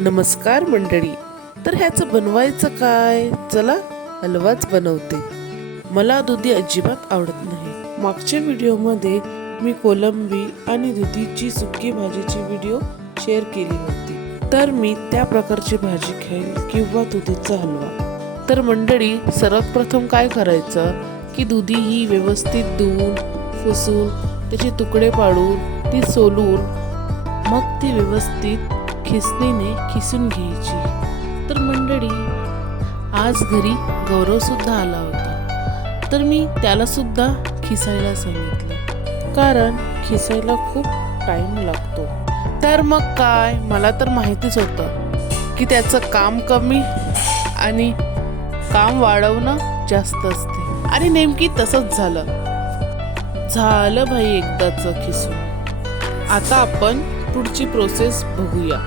नमस्कार मंडळी. तर ह्याचं बनवायचं काय? चला हलवाच बनवते. मला दुधी अजिबात आवडत नाही. मागच्या व्हिडिओमध्ये मी कोलंबी आणि दुधीची सुकी भाजीची व्हिडिओ शेअर केली होती. तर मी त्या प्रकारची भाजी खाईल किंवा दुधीचा हलवा. तर मंडळी, सर्वात प्रथम काय करायचं की दुधी ही व्यवस्थित धुवून पुसून त्याचे तुकडे पाडून ती सोलून मग ती व्यवस्थित खिसणीने खिसून घ्यायची. तर मंडळी, आज घरी गौरव सुद्धा आला होता, तर मी त्याला सुद्धा खिसायला सांगितलं, कारण खिसायला खूप टाइम लागतो. तर मग काय, मला तर माहितीच होतं की त्याचं काम कमी आणि काम वाढवणं जास्त असते. आणि नेमकी तसंच झालं भाई एकदाचं खिसून. आता आपण पुढची प्रोसेस बघूया.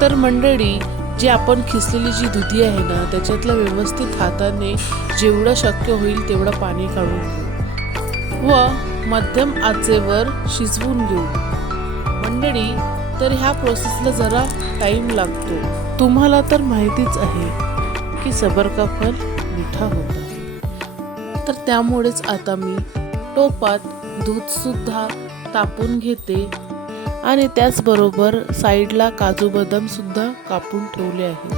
तर मंडळी, जी आपण खिसलेली जी दुधी आहे ना, त्याच्यातलं व्यवस्थित हाताने जेवढं शक्य होईल तेवढं पाणी काढून घेऊ व मध्यम आचेवर शिजवून घेऊ. मंडळी, तर ह्या प्रोसेसला जरा टाइम लागतो. तुम्हाला तर माहितीच आहे की सबर का फल मीठा होता. तर त्यामुळेच आता मी टोपात दूध सुद्धा तापून घेते आणि त्याचबरोबर साईडला काजू बदाम सुद्धा कापून ठेवले आहेत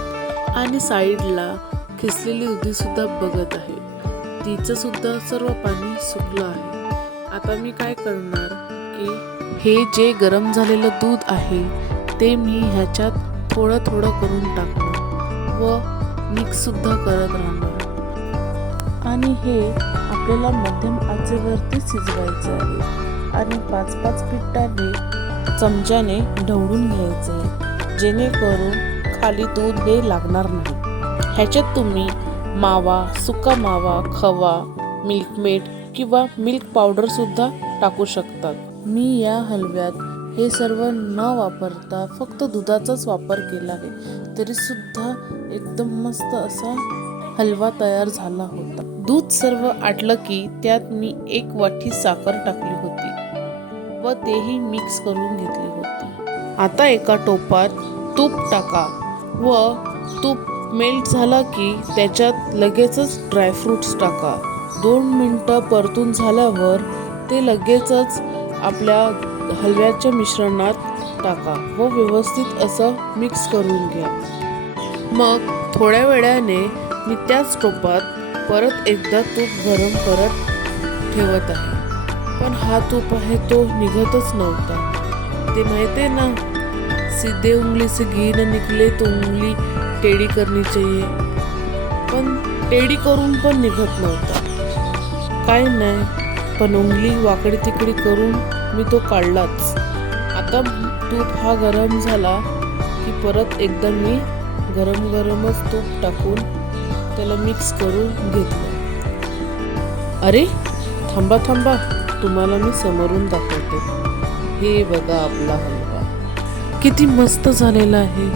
आणि साईडला खिसलेली दुधी सुद्धा बघत आहे. तिचं सुद्धा सर्व पाणी सुकलं आहे. आता मी काय करणार की हे जे गरम झालेलं दूध आहे ते मी ह्याच्यात थोडं थोडं करून टाकणार व मिक्स सुद्धा करत राहणार. आणि हे आपल्याला मध्यम आचेवरती शिजवायचं आहे आणि 5-5 मिनिटांनी चमच्याने ढवळून घ्यायचं आहे, जेणेकरून खाली दूध हे लागणार नाही. ह्याच्यात तुम्ही मावा, सुका मावा, खवा, मिल्कमेड किंवा मिल्क पावडर सुद्धा टाकू शकतात. मी या हलव्यात हे सर्व न वापरता फक्त दुधाचाच वापर केला आहे, तरी सुद्धा एकदम मस्त असा हलवा तयार झाला होता. दूध सर्व आटलं की त्यात मी 1 वाटी साखर टाकली होती व तेही मिक्स करून घेतली होती. आता एका टोपात तूप टाका व तूप मेल्ट झाला की त्याच्यात लगेचच ड्रायफ्रूट्स टाका. 2 मिनिटं परतून झाल्यावर ते लगेचच आपल्या हलव्याच्या मिश्रणात टाका व व्यवस्थित असं मिक्स करून घ्या. मग थोड्या वेळाने मी त्याच टोपात परत एकदा तूप गरम करत ठेवत आहे. पण हा तूप आहे तो निघतच नव्हता. ते माहिती आहे ना, सीधे उंगली से घी न निकले तो उंगली टेढ़ी करनी चाहिए. पण टेढ़ी करून पण निघत नव्हता. काय नाही, पण उंगली वाकडी तिकडी करून मी तो काढलाच. आता तूप हा गरम झाला की परत एकदा मी गरमच तूप टाकून त्याला मिक्स करून घेतलं. अरे थांबा, तुम्हाला मी समोरून दाखवते. हे बघा आपला हलवा किती मस्त झालेला आहे.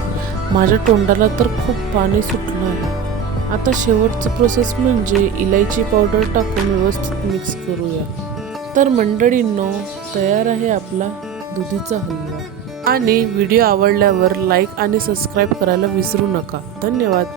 माझ्या तोंडाला तर खूप पाणी सुटलं आहे. आता शेवटचं प्रोसेस म्हणजे इलायची पावडर टाकून व्यवस्थित मिक्स करूया. तर मंडळींनो, तयार आहे आपला दुधीचा हलवा. आणि व्हिडिओ आवडल्यावर लाईक आणि सबस्क्राईब करायला विसरू नका. धन्यवाद.